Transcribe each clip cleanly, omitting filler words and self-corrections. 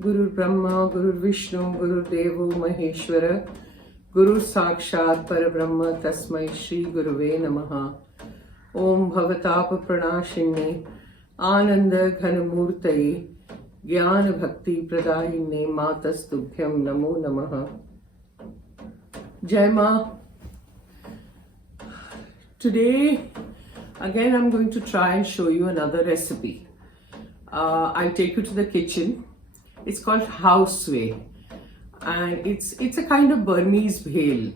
Guru Brahma, Guru Vishnu, Guru Devo Maheshwara, Guru Sakshat Parabrahma Tasmai Shri Guruve Namaha. Om Bhavatapa Pranashine, Ananda Ghanamurtaye, Jnana Bhakti Pradayine, Matastubhyam Namo Namaha. Jai Ma. Today, again, I'm going to try and show you another recipe. I'll take you to the kitchen. It's called Khow Suey, and it's a kind of Burmese Bhel.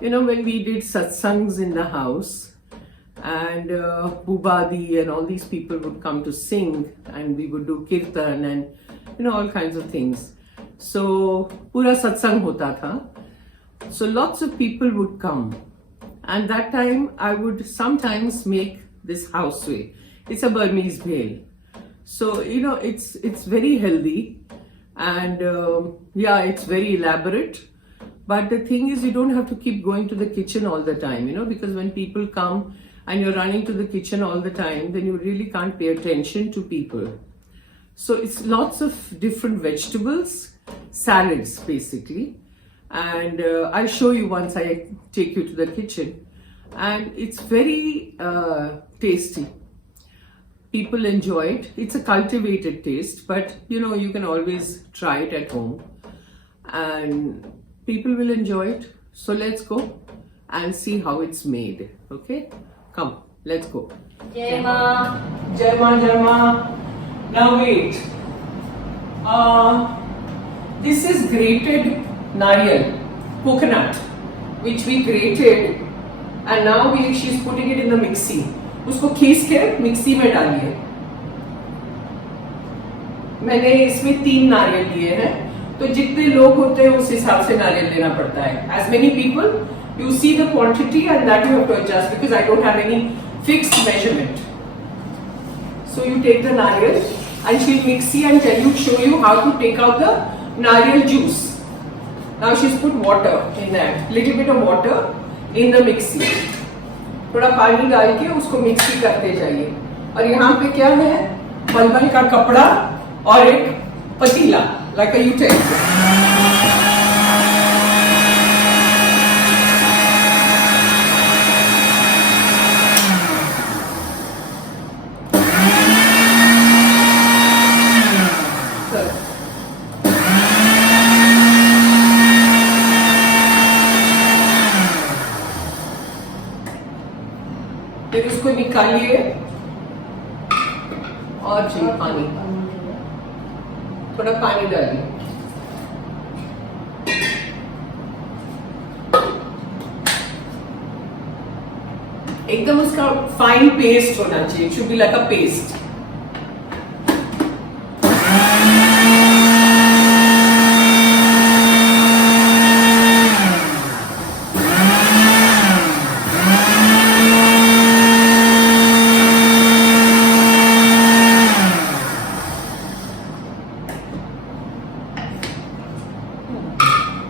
You know, when we did satsangs in the house, and Bubadi and all these people would come to sing, and we would do kirtan and all kinds of things. So pura satsang hota tha. So lots of people would come, and that time I would sometimes make this Khow Suey. It's a Burmese Bhel. So it's very healthy, and it's very elaborate. But the thing is, you don't have to keep going to the kitchen all the time, because when people come and you're running to the kitchen all the time, then you really can't pay attention to people. So it's lots of different vegetables, salads basically, and I'll show you once I take you to the kitchen. And it's very tasty. People enjoy it. It's a cultivated taste, but you can always try it at home and people will enjoy it. So let's go and see how it's made. Okay, come, let's go. Jai Ma. Jai Ma, Jai Ma. Now wait, this is grated nariyal, coconut, which we grated, and now she's putting it in the mixie. उसको खींच के mixie में डालिए. मैंने इसमें 3 नारियल लिए हैं, तो जितने लोग होते हैं उस हिसाब से नारियल लेना पड़ता है. As many people, you see the quantity and that you have to adjust, because I don't have any fixed measurement. So you take the nariyal and she'll mixie and show you how to take out the nariyal juice. Now she's put water in that, little bit of water in the mixie. थोड़ा पानी डाल के उसको mixie करते जाइए. और यहाँ पे क्या है, मलमल का कपड़ा और एक पतीला, like a utensil. फिर उसको निकालिए और पानी, थोड़ा पानी डालिए. एकदम उसका फाइन पेस्ट होना चाहिए. It should be like a paste.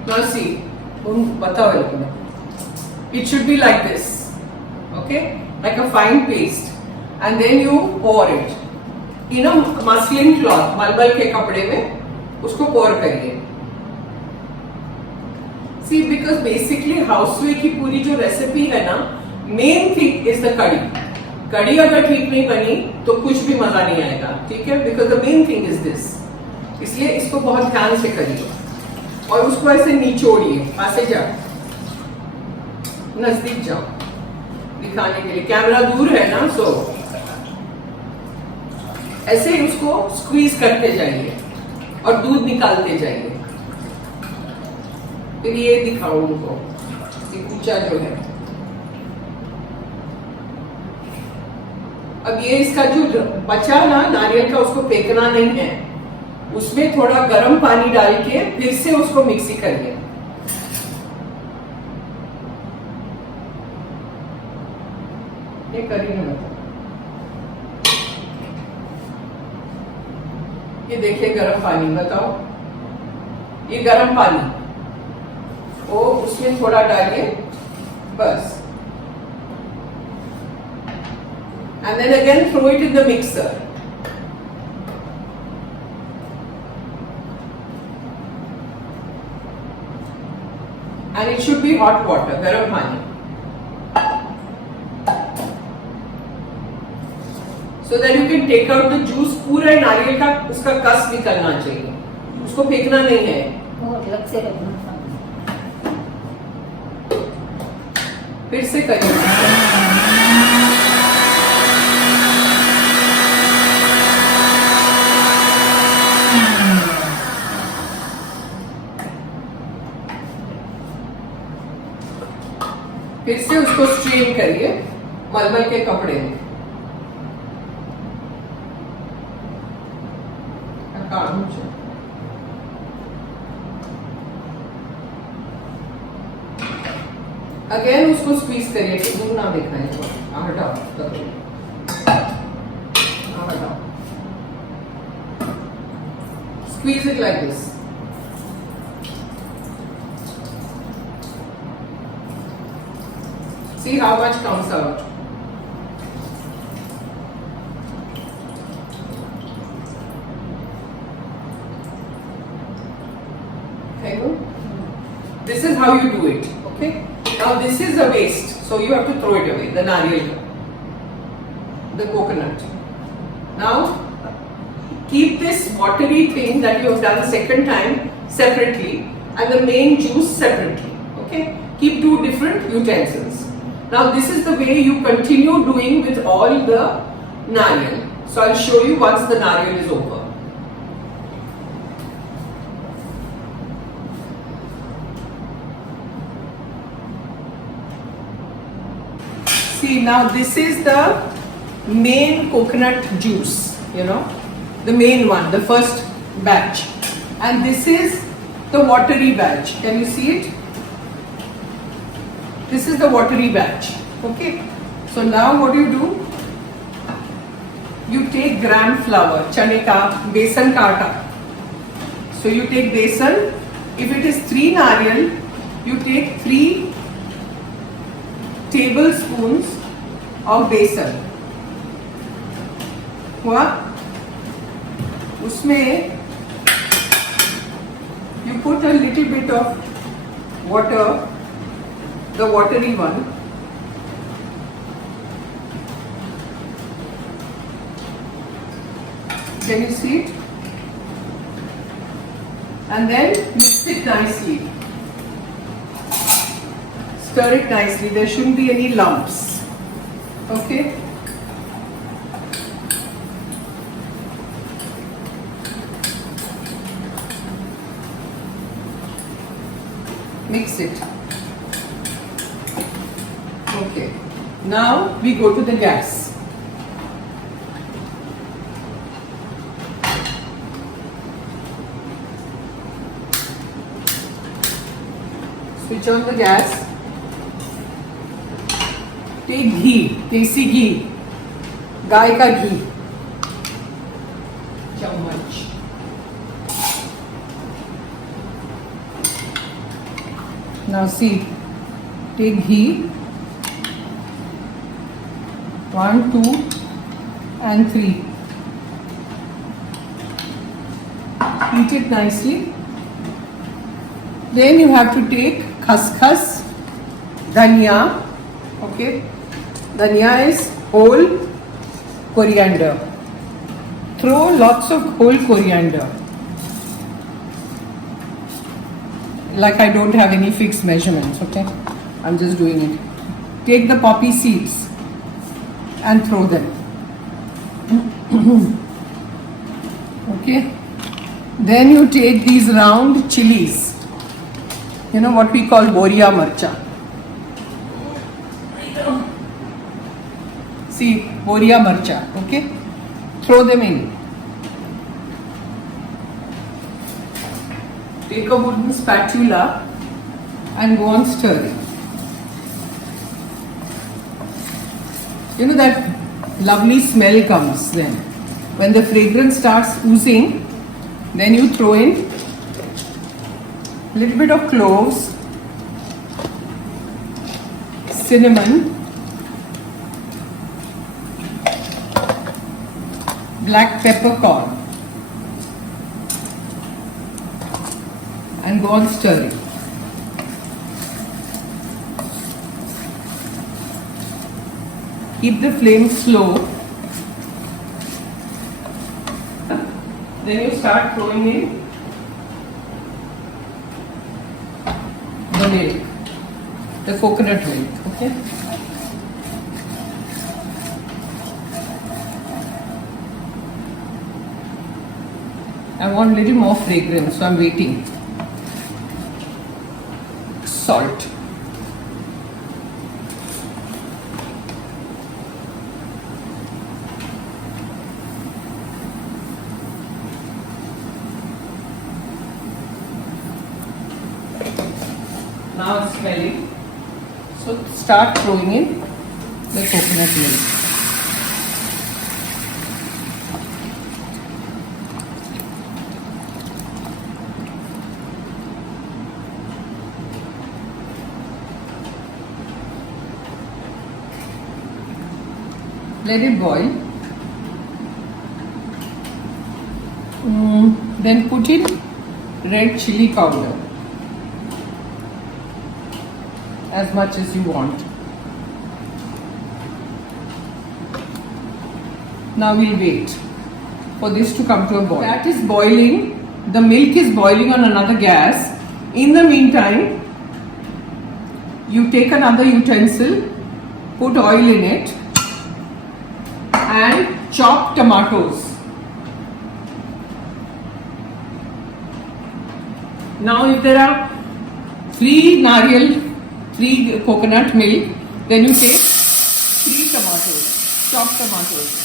Now see, it should be like this, okay, like a fine paste, and then you pour it in a muslin cloth, malbal के कपड़े में उसको pour करिए. See, because basically Khow Suey की पूरी जो recipe है ना, main thing is the कड़ी. कड़ी अगर ठीक नहीं बनी तो कुछ भी मजा नहीं आएगा, ठीक है? Because the main thing is this. इसलिए इसको बहुत ध्यान से करिए और उसको ऐसे निचोड़िए. पासे जाओ, नजदीक जाओ दिखाने के लिए. कैमरा दूर है ना, सो ऐसे ही उसको स्क्वीज करते जाइए और दूध निकालते जाइए. फिर ये दिखाओ उनको, ये ऊंचा जो है. अब ये इसका जो बचा ना नारियल का, उसको फेंकना नहीं है. उसमें थोड़ा गर्म पानी डाल के फिर से उसको मिक्सी करिए. ये करिए मतलब, ये देखिए गर्म पानी. बताओ, ये गर्म पानी वो उसमें थोड़ा डालिए बस. And then again throw it in the mixer. and it should be hot water, garam pani. So that you can take out the juice. पूरा नारियल का उसका कस निकलना चाहिए, उसको फेंकना नहीं है, अलग से रखना। फिर से करिए। फिर से उसको स्ट्रेन करिए मलमल के कपड़े में। अगेन उसको स्क्वीज करिए कि दूर ना दिखाए। हटाओ, हटाओ, squeeze it like this. See how much comes out. Okay, good. This is how you do it. Okay. Now this is a waste, so you have to throw it away. The nariyal, the coconut. Now keep this watery thing that you have done the second time separately, and the main juice separately. Okay. Keep two different utensils. Now this is the way you continue doing with all the nariyal. So I'll show you once the nariyal is over. See, now this is the main coconut juice, you know, the main one, the first batch. And this is the watery batch. Can you see it? This is the watery batch. Okay. So now what do? You take gram flour, chane ka, besan ka aata. So you take besan. If it is 3 nariyal, you take 3 tablespoons of besan. हुआ? उसमें you put a little bit of water. The watery one. Can you see it? And then mix it nicely. Stir it nicely. There shouldn't be any lumps. Okay? Mix it. Okay, now we go to the gas. Switch on the gas. Take ghee, desi ghee, गाय का घी, चम्मच। Now see, take ghee. 1, 2, and 3. Heat it nicely. Then you have to take khus, dhania. Okay, dhania is whole coriander. Throw lots of whole coriander. Like I don't have any fixed measurements. Okay, I'm just doing it. Take the poppy seeds and throw them. Okay. Then you take these round chillies. You know what we call boria marcha. See, boria marcha. Okay. Throw them in. Take a wooden spatula and go on stirring. You know that lovely smell comes then. When the fragrance starts oozing, then you throw in a little bit of cloves, cinnamon, black peppercorn, and go on stirring. Keep the flame slow. Then you start throwing in the milk, the coconut milk. Okay. I want a little more fragrance, so I'm waiting. Salt. Now it's smelling. So start throwing in the coconut milk. Let it boil. Then put in red chilli powder as much as you want. Now we'll wait for this to come to a boil. That is boiling. The milk is boiling on another gas. In the meantime, you take another utensil, put oil in it, and chop tomatoes. Now if there are free coconut milk, then you take 3 tomatoes, chopped tomatoes.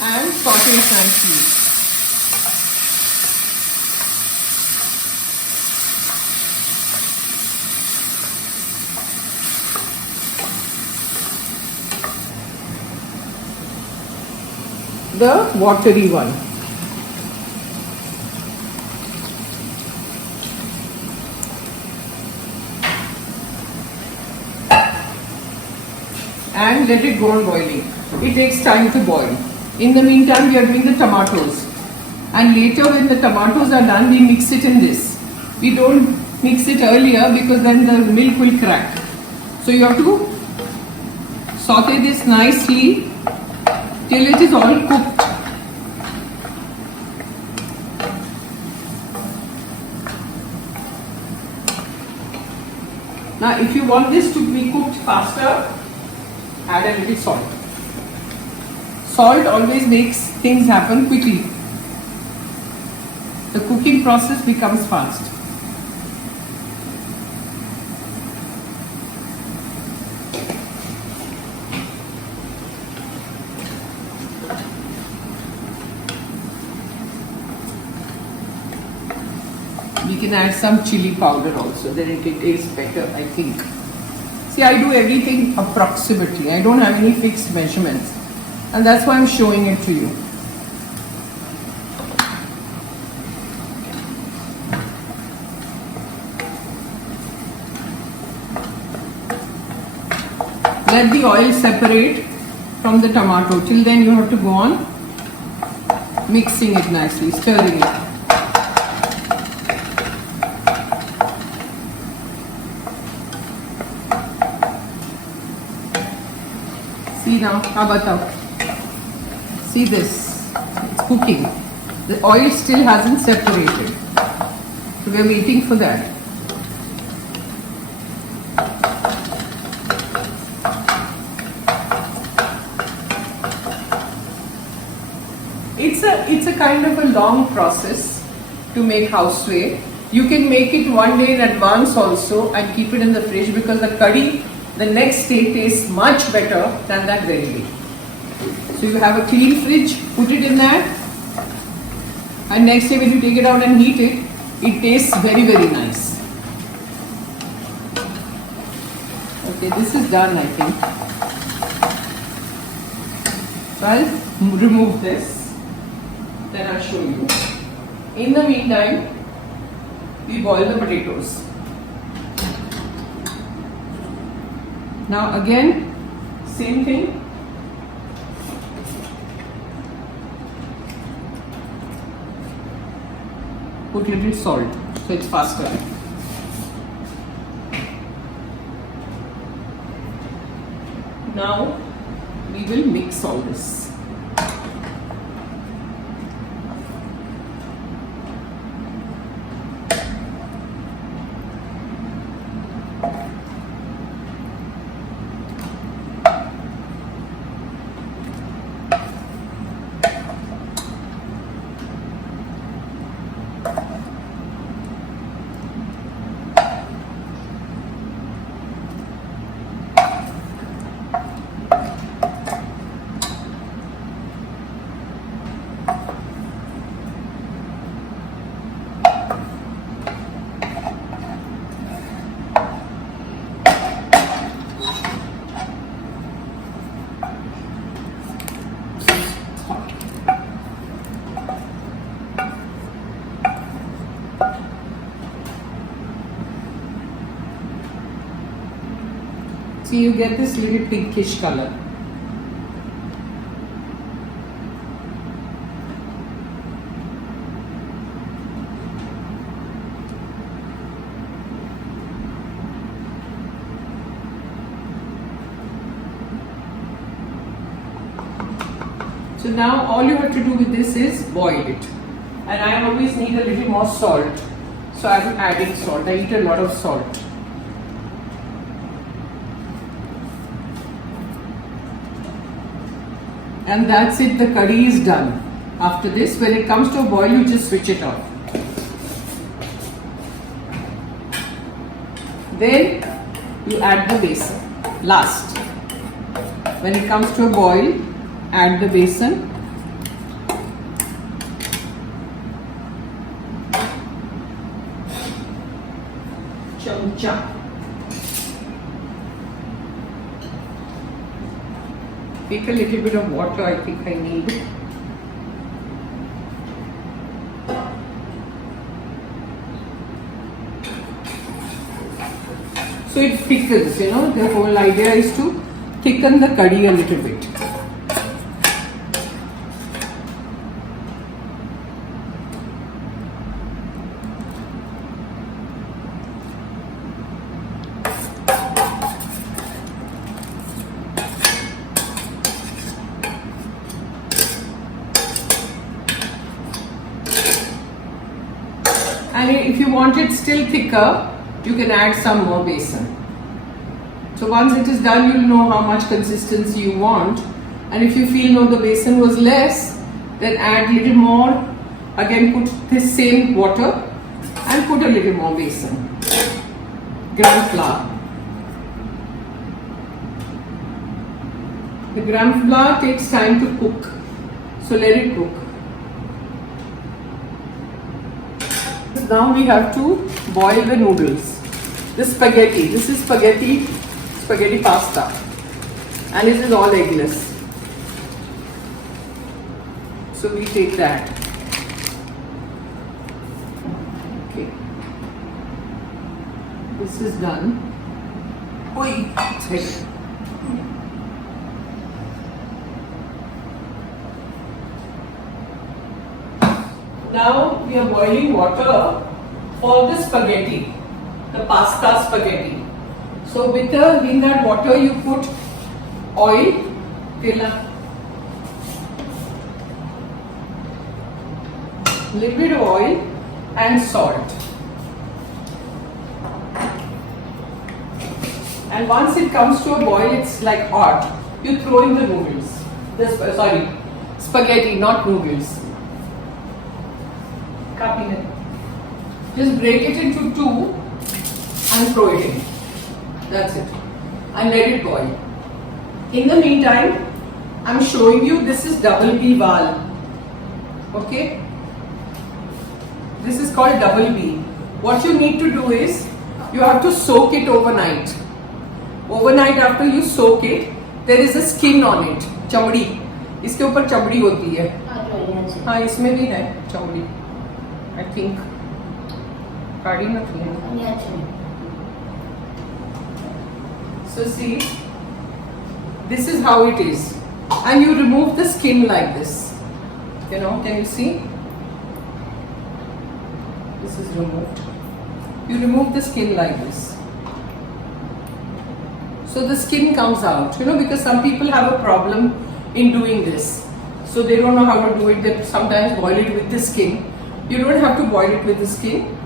And saute it nicely. The watery one. And let it go on boiling. It takes time to boil. In the meantime, we are doing the tomatoes. And later when the tomatoes are done, we mix it in this. We don't mix it earlier because then the milk will crack. So you have to saute this nicely till it is all cooked. Now if you want this to be cooked faster, add a little salt. Salt always makes things happen quickly. The cooking process becomes fast. We can add some chili powder also, then it will taste better, I think. See, I do everything approximately. I don't have any fixed measurements. And that's why I'm showing it to you. Let the oil separate from the tomato. Till then you have to go on mixing it nicely, stirring it. See now, how about see this, it's cooking. The oil still hasn't separated. So we are waiting for that. It's a kind of a long process to make Khow Suey. You can make it one day in advance also and keep it in the fridge because the curry the next day tastes much better than that very day. So you have a clean fridge, put it in there, and next day when you take it out and heat it, it tastes very, very nice. Okay, this is done, I think. So I'll remove this, then I'll show you. In the meantime, we boil the potatoes. Now again, same thing. put little salt so it's faster. Now we will mix all this. See, you get this little pinkish color. So now all you have to do with this is boil it. And I always need a little more salt. So I am adding salt. I eat a lot of salt. And that's it, the curry is done. After this, when it comes to a boil, you just switch it off. Then you add the besan. Last, when it comes to a boil, add the besan. Chamcha. Take a little bit of water, I think I need. So it thickens, you know, the whole idea is to thicken the curry a little bit. And if you want it still thicker, you can add some more besan. So once it is done, you'll know how much consistency you want. And if you feel no, the besan was less, then add little more. Again, put this same water and put a little more besan. Gram flour. The gram flour takes time to cook, so let it cook. Now we have to boil the noodles. The spaghetti. This is spaghetti pasta, and it is all eggless. So we take that. Okay. This is done. Oi, Now we are boiling water for the spaghetti, the pasta spaghetti. So in that water you put oil, little bit of oil and salt. And once it comes to a boil, it's like hot. You throw in the noodles. Spaghetti, not noodles. Just break it into two and throw it in. That's it. And let it boil. In the meantime, I'm showing you this is double B wal. Okay? This is called double B. What you need to do is you have to soak it overnight. Overnight after you soak it, there is a skin on it. चमड़ी. इसके ऊपर चमड़ी होती है. हाँ इसमें भी है चमड़ी. I think. काढ़ी मत लेना. So see, this is how it is, and you remove the skin like this. You know, can you see? This is removed. You remove the skin like this. So the skin comes out, because some people have a problem in doing this. So they don't know how to do it. They sometimes boil it with the skin. You don't have to boil it with the skin.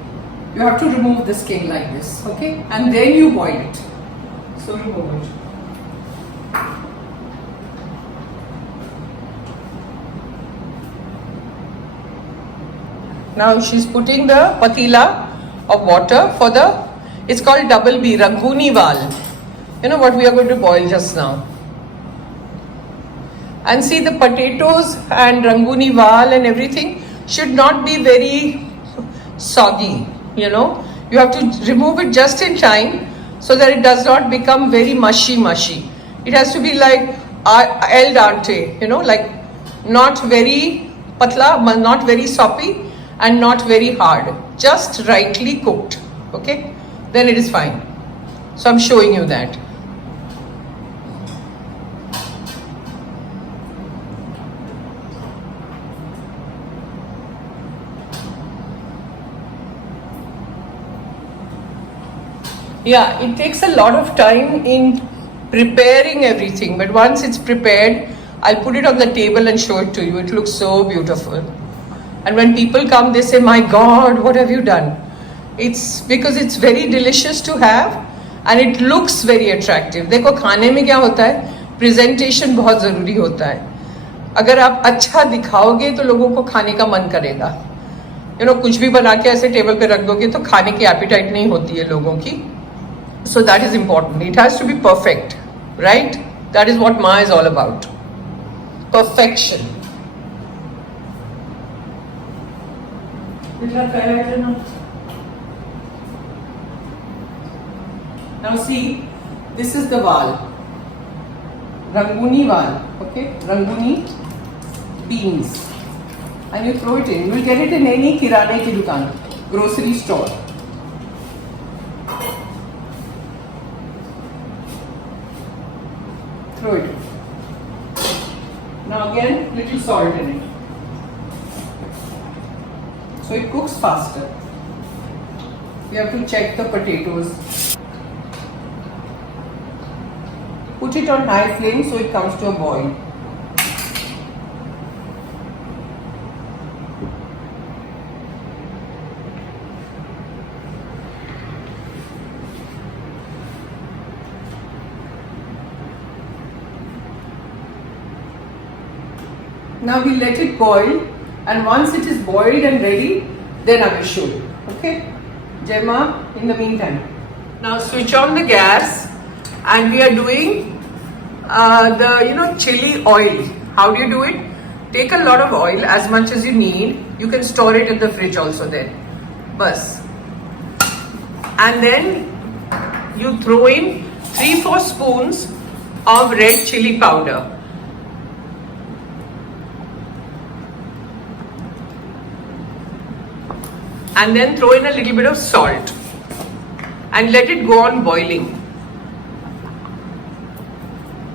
You have to remove the skin like this, okay? And then you boil it. So remove it. Now she's putting the patila of water for it's called double B, Ranguni Val. What we are going to boil just now. And see, the potatoes and Ranguni Val and everything should not be very soggy, You have to remove it just in time so that it does not become very mushy. It has to be like el dente, like not very patla, not very soppy and not very hard. Just rightly cooked, okay? Then it is fine. So I'm showing you that. Yeah, it takes a lot of time in preparing everything, but once it's prepared, I'll put it on the table and show it to you. It looks so beautiful. And when people come, they say, my God, what have you done? It's because it's very delicious to have and it looks very attractive. देखो खाने में क्या होता है, presentation बहुत ज़रूरी होता है. अगर आप अच्छा दिखाओगे तो लोगों को खाने का मन करेगा. कुछ भी बना के ऐसे टेबल पे रख दोगे तो खाने की appetite नहीं होती है लोगों की. So that is important. It has to be perfect, right? That is what Ma is all about. Perfection. Now see, this is the val. Ranguni val, okay? Ranguni beans. And you throw it in. You will get it in any kirane ki dukaan, grocery store. Throw it. Now again, little salt in it. So it cooks faster. You have to check the potatoes. Put it on high flame so it comes to a boil. Now we let it boil, and once it is boiled and ready, then I will show you. Okay? Jema, in the meantime. Now switch on the gas, and we are doing the chili oil. How do you do it? Take a lot of oil, as much as you need. You can store it in the fridge also then. Bas. And then you throw in 3-4 spoons of red chili powder. And then throw in a little bit of salt and let it go on boiling.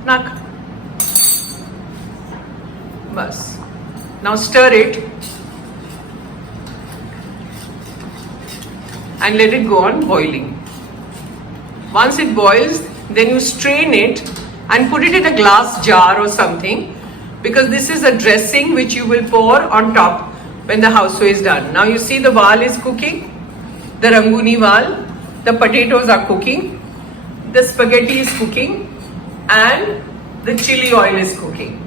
Nak. Bas. Now stir it and let it go on boiling. Once it boils, then you strain it and put it in a glass jar or something, because this is a dressing which you will pour on top when the Khow Suey is done. Now you see the val is cooking, the Ranguni val, the potatoes are cooking, the spaghetti is cooking, and the chili oil is cooking.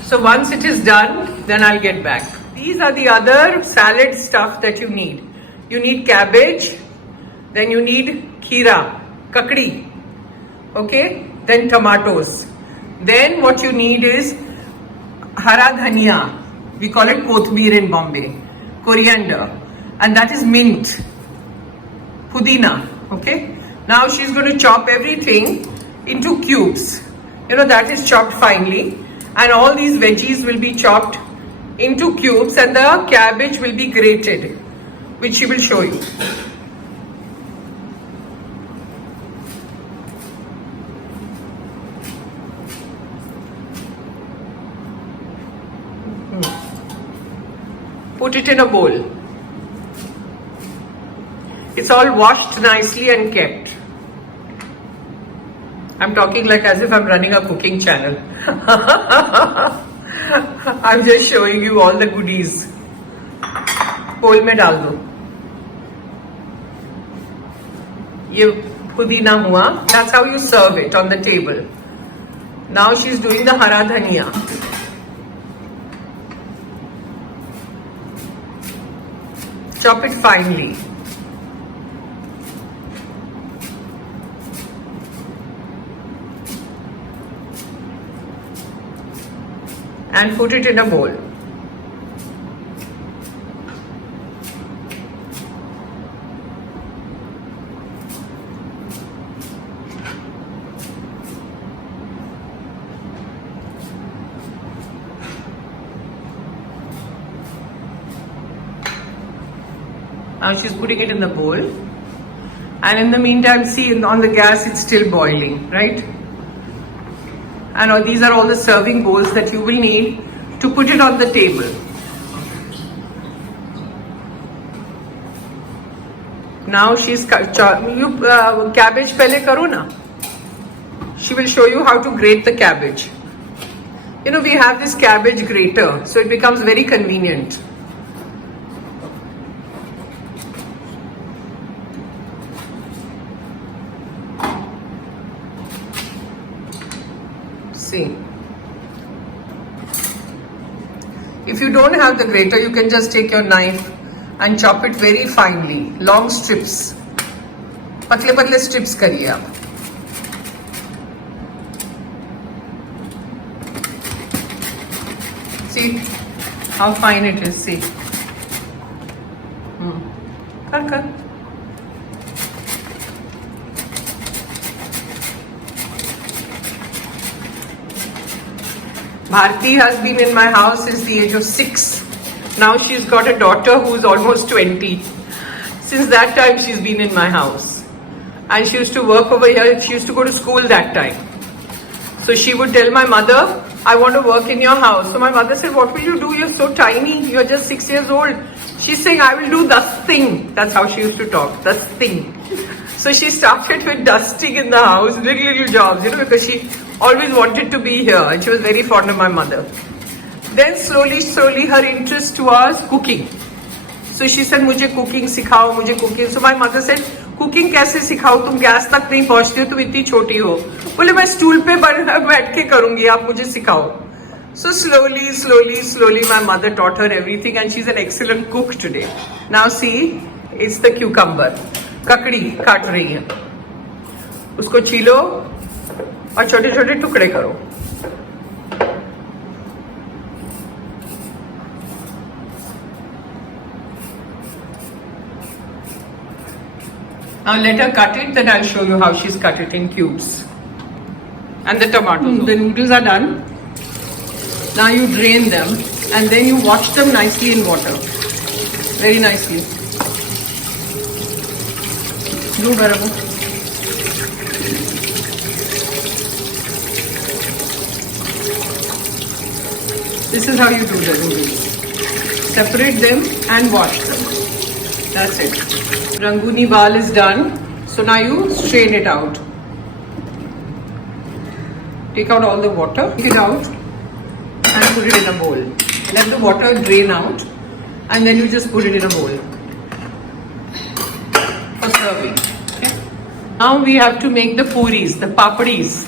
So once it is done, then I'll get back. These are the other salad stuff that you need. You need cabbage, then you need kheera, kakdi, okay? Then tomatoes. Then what you need is hara dhania. We call it kothmir in Bombay. Coriander. And that is mint. Pudina. Okay. Now she's going to chop everything into cubes. That is chopped finely. And all these veggies will be chopped into cubes, and the cabbage will be grated, which she will show you. put it in a bowl. It's all washed nicely and kept. I'm talking like as if I'm running a cooking channel. I'm just showing you all the goodies. बोल में डाल दो. ये पुदीना हुआ. That's how you serve it on the table. Now she's doing the hara dhaniya. Chop it finely. And put it in a bowl. Now she's putting it in the bowl, and in the meantime, see, on the gas it's still boiling, right? And these are all the serving bowls that you will need to put it on the table. Now she's cabbage pehle karo na. She will show you how to grate the cabbage. You know, we have this cabbage grater, so it becomes very convenient. See, if you don't have the grater, you can just take your knife and chop it very finely, long strips. पतले पतले strips करिए आप. See how fine it is. See, कर. Bharti has been in my house since the age of 6. Now she's got a daughter who's almost 20. Since that time she's been in my house. And she used to work over here. She used to go to school that time. So she would tell my mother, I want to work in your house. So my mother said, what will you do? You're so tiny. You're just 6 years old. She's saying, I will do dusting. That's how she used to talk, dusting. So she started with dusting in the house, little jobs, you know, because she always wanted to be here and she was very fond of my mother. Then slowly her interest was cooking. So she said, मुझे cooking सिखाओ, मुझे cooking. So my mother said, cooking कैसे सिखाओ? तुम gas तक नहीं पहुंचती हो, तुम इतनी छोटी हो. बोले मैं स्टूल पे बैठ के करूंगी, आप मुझे सिखाओ. So slowly my mother taught her everything and she's an excellent cook today. Now see, it's the cucumber. ककड़ी काट रही है. उसको छीलो और छोटे छोटे टुकड़े करो. Now let her cut it, then I'll show you how she's cut it in cubes. And the tomatoes. The noodles are done. Now you drain them and then you wash them nicely in water. Very nicely. Do barabar. This is how you do the noodles. Separate them and wash them. That's it. Ranguni wal is done. So now you strain it out. Take out all the water. Take it out and put it in a bowl. Let the water drain out and then you just put it in a bowl for serving. Okay? Now we have to make the puris, the papadis.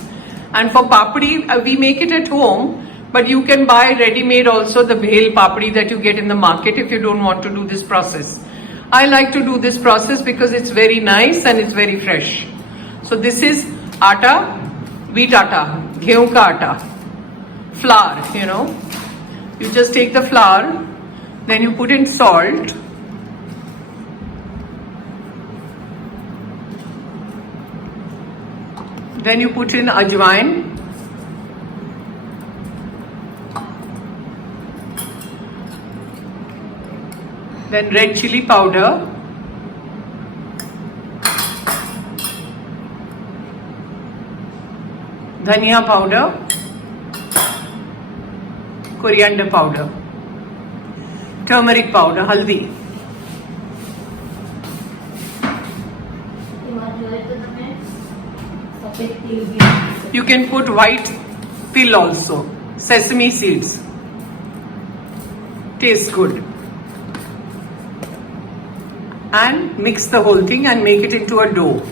And for papadi, we make it at home. But you can buy ready-made also the bhel papadi that you get in the market if you don't want to do this process. I like to do this process because it's very nice and it's very fresh. So this is atta, wheat atta, gehu ka atta, flour, you know. You just take the flour, then you put in salt. Then you put in ajwain. Then red chilli powder, dhania powder, coriander powder. turmeric powder, haldi. You can put white till also, sesame seeds. Tastes good. And mix the whole thing and make it into a dough.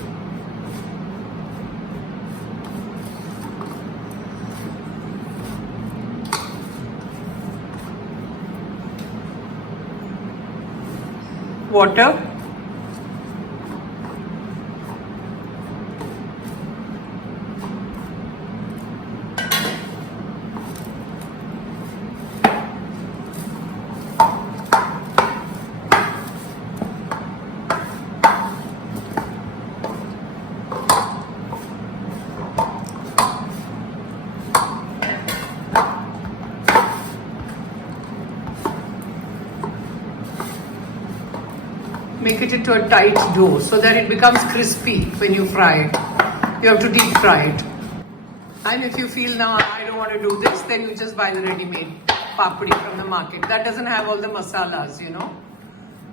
Water. Make it into a tight dough so that it becomes crispy when you fry it. You have to deep fry it. And if you feel now I don't want to do this, then you just buy the ready-made papdi from the market. That doesn't have all the masalas, you know.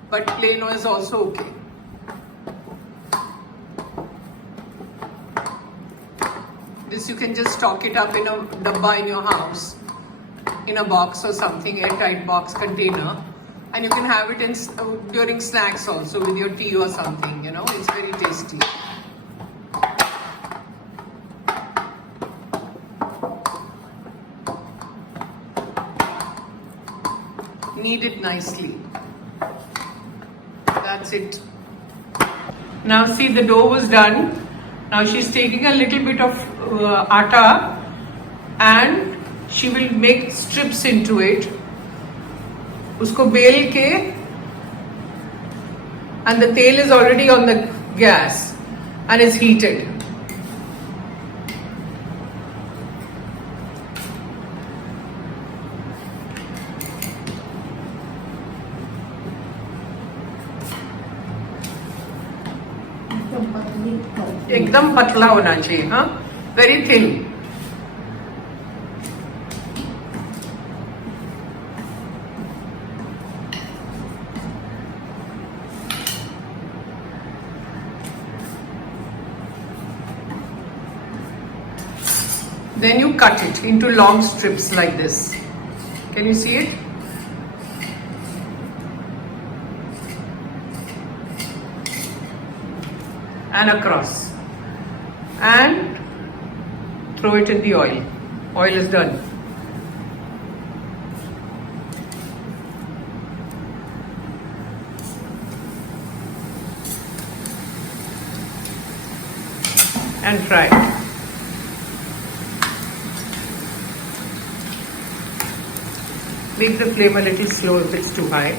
But plain is also okay. This you can just stock it up in a dabba in your house, in a box or something, airtight box container. And you can have it in, during snacks also with your tea or something, you know, it's very tasty. Knead it nicely. That's it. Now see, the dough was done. Now she's taking a little bit of atta and she will make strips into it. Usko bel ke, and the tail is already on the gas and it's heated. एकदम पतला होना चाहिए, हाँ, very thin. Then you cut it into long strips like this. Can you see it? And across. And throw it in the oil. Oil is done. And fry it. Make the flame a little slow if it's too high,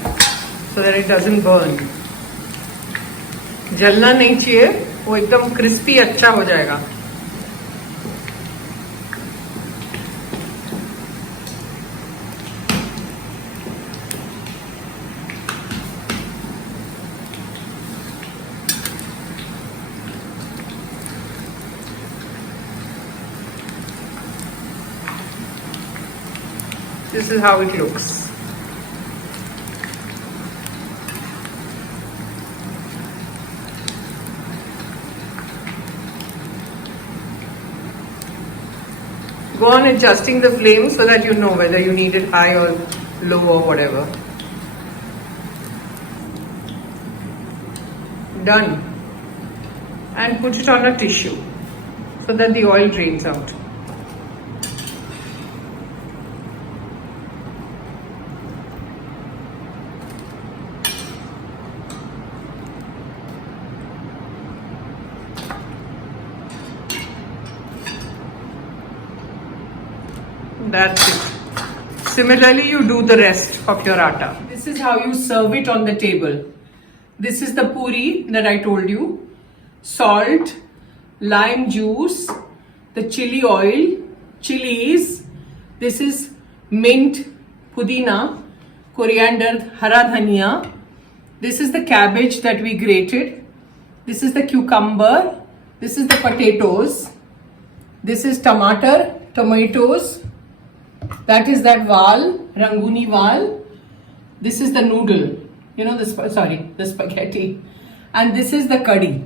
so that it doesn't burn. जलना नहीं चाहिए, वो एकदम crispy अच्छा हो जाएगा. This is how it looks. Go on adjusting the flame so that you know whether you need it high or low or whatever. Done. And put it on a tissue so that the oil drains out. That's it. Similarly, you do the rest of your atta. This is how you serve it on the table. This is the puri that I told you. Salt, lime juice, the chili oil, chillies. This is mint, pudina, coriander, hara dhania. This is the cabbage that we grated. This is the cucumber. This is the potatoes. This is tomatoes. That is that val, ranguni val. This is the noodle, you know, the spaghetti. And this is the curry.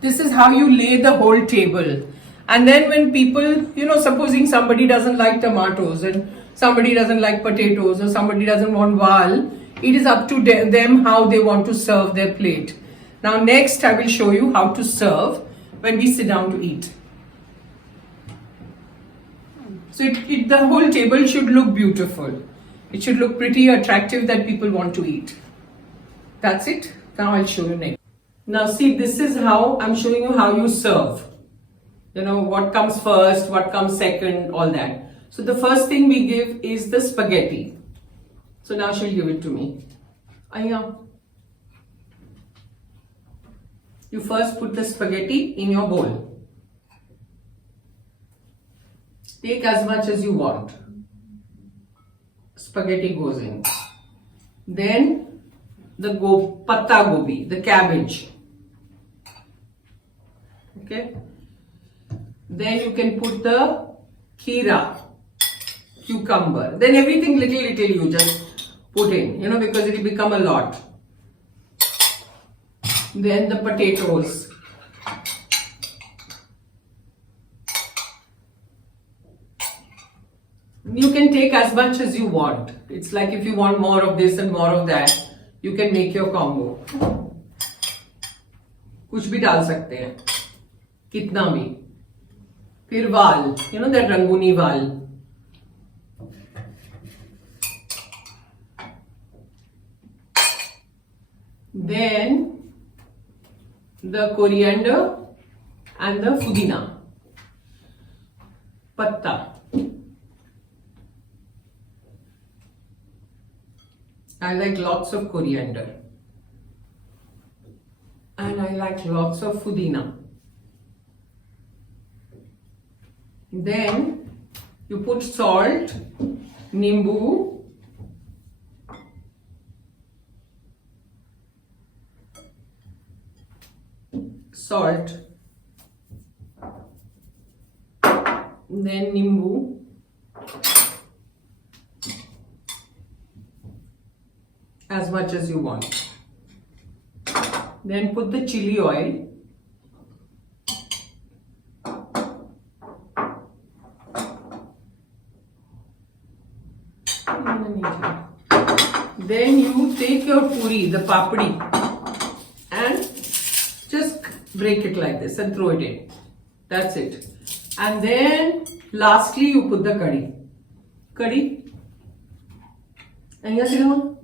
This is how you lay the whole table. And then when people, you know, supposing somebody doesn't like tomatoes and somebody doesn't like potatoes or somebody doesn't want dal, it is up to them how they want to serve their plate. Now next I will show you how to serve when we sit down to eat. So the whole table should look beautiful. It should look pretty attractive that people want to eat. That's it. Now I'll show you next. Now see, this is how I'm showing you how you serve. You know, what comes first, what comes second, all that. So the first thing we give is the spaghetti. So now she'll give it to me. Aya. You first put the spaghetti in your bowl. Take as much as you want. Spaghetti goes in. Then the patta gobi, the cabbage. Okay. Then you can put the kheera, cucumber. Then everything little you just put in, you know, because it will become a lot. Then the potatoes. You can take as much as you want. It's like if you want more of this and more of that, you can make your combo. कुछ भी डाल सकते हैं, कितना भी. फिर वाल, you know that ranguni वाल. Then the coriander and the pudina patta. I like lots of coriander and I like lots of pudina. Then you put salt, nimbu, salt, then nimbu, as much as you want. Then put the chili oil. Then you take your puri, the papdi, and just break it like this and throw it in. That's it. And then lastly you put the curry. Curry. And yes, you know.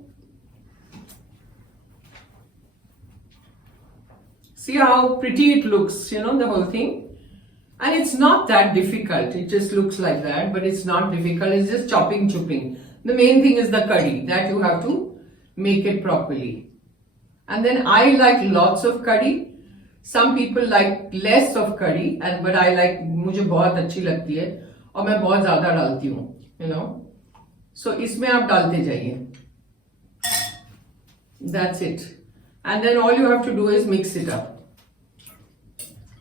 See how pretty it looks, you know, the whole thing. And it's not that difficult. It just looks like that, but it's not difficult. It's just chopping. The main thing is the curry, that you have to make it properly. And then I like lots of curry. Some people like less of curry, but I like, मुझे बहुत अच्छी लगती है और मैं बहुत ज़्यादा डालती हूँ, you know. So इसमें आप डालते जाइए. That's it. And then all you have to do is mix it up.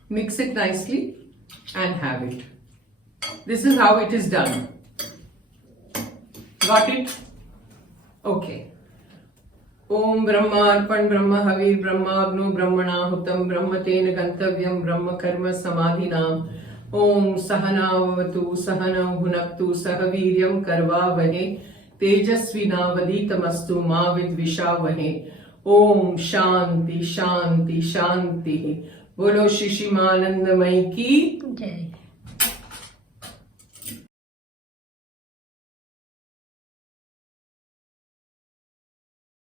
Mix it nicely and have it. This is how it is done. Got it? Okay. Om Brahma Arpan Brahma Havir Brahma Agnu Brahmana Hutam Brahma Tena Gantavyam Brahma Karma Samadhinam Om Sahana Vavatu Sahana Bhunaktu Sahaviryam Karva Vahe Tejasvina Vaditamastu Ma Vidvisha Vahe Om Shanti Shanti Shanti. बोलो शिशिमानंदमयी की जय.